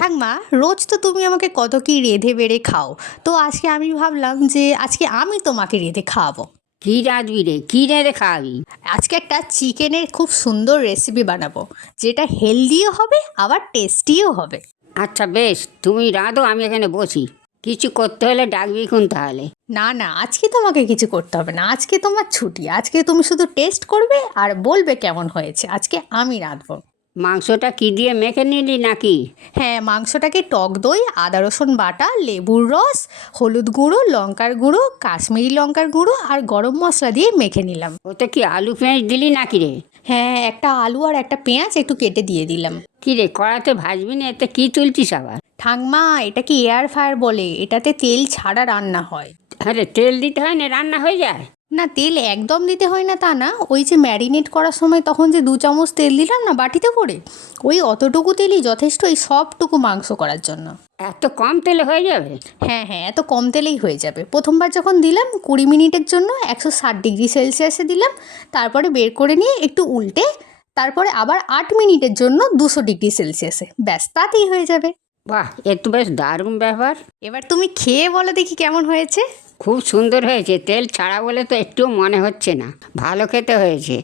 ঠাকমা রোজ তো তুমি আমাকে কত কি রেঁধে বেড়ে খাও। তো আজকে আমি ভাবলাম যে আজকে আমি তোমাকে রেঁধে খাওয়াবো। কী রাঁধবি রে? কী রেঁধে খাওয়াবি? আজকে একটা চিকেনের খুব সুন্দর রেসিপি বানাবো যেটা হেলদিও হবে আবার টেস্টিও হবে। আচ্ছা বেশ তুমি রাঁধো আমি এখানে বসি। কিছু করতে হলে ডাকবি কোন তাহলে। না না আজকে তোমাকে কিছু করতে হবে না। আজকে তোমার ছুটি আজকে তুমি শুধু টেস্ট করবে আর বলবে কেমন হয়েছে। আজকে আমি রাঁধবো। মাংসটা কি দিয়ে মেখে নিলি নাকি? হ্যাঁ মাংসটাকে টক দই আদা রসুন বাটা লেবুর রস হলুদ গুঁড়ো লঙ্কার গুঁড়ো কাশ্মীরি লঙ্কার গুঁড়ো আর গরম মশলা দিয়ে মেখে নিলাম। ওতে কি আলু পেঁয়াজ দিলি নাকি রে? হ্যাঁ একটা আলু আর একটা পেঁয়াজ একটু কেটে দিয়ে দিলাম। কি রে কড়াতে ভাজবি না? এতে কি তুলছিস আবার? ঠাকমা এটা কি এয়ার ফায়ার বলে? এটাতে তেল ছাড়া রান্না হয়। আরে তেল দিতে হয় না রান্না হয়ে যায়? না তেল একদম দিতে হয় না তা না। ওই যে ম্যারিনেট করার সময় তখন যে দু চামচ তেল দিলাম না বাটিতে করে ওই অতটুকু তেলই যথেষ্ট এই সবটুকু মাংস করার জন্য। এত কম তেলে হয়ে যাবে? হ্যাঁ হ্যাঁ এত কম তেলেই হয়ে যাবে। প্রথমবার যখন দিলাম কুড়ি মিনিটের জন্য একশো ষাট ডিগ্রি সেলসিয়াসে দিলাম তারপরে বের করে নিয়ে একটু উল্টে তারপরে আবার আট মিনিটের জন্য দুশো ডিগ্রি সেলসিয়াসে। ব্যাস তাতেই হয়ে যাবে। বাহ এ তো বেশ দারুণ ব্যাপার। এবার তুমি খেয়ে বলো দেখি কেমন হয়েছে। খুব সুন্দর হয়েছে। তেল ছাড়া বলে তো একটুও মনে হচ্ছে না। ভালো খেতে হয়েছে।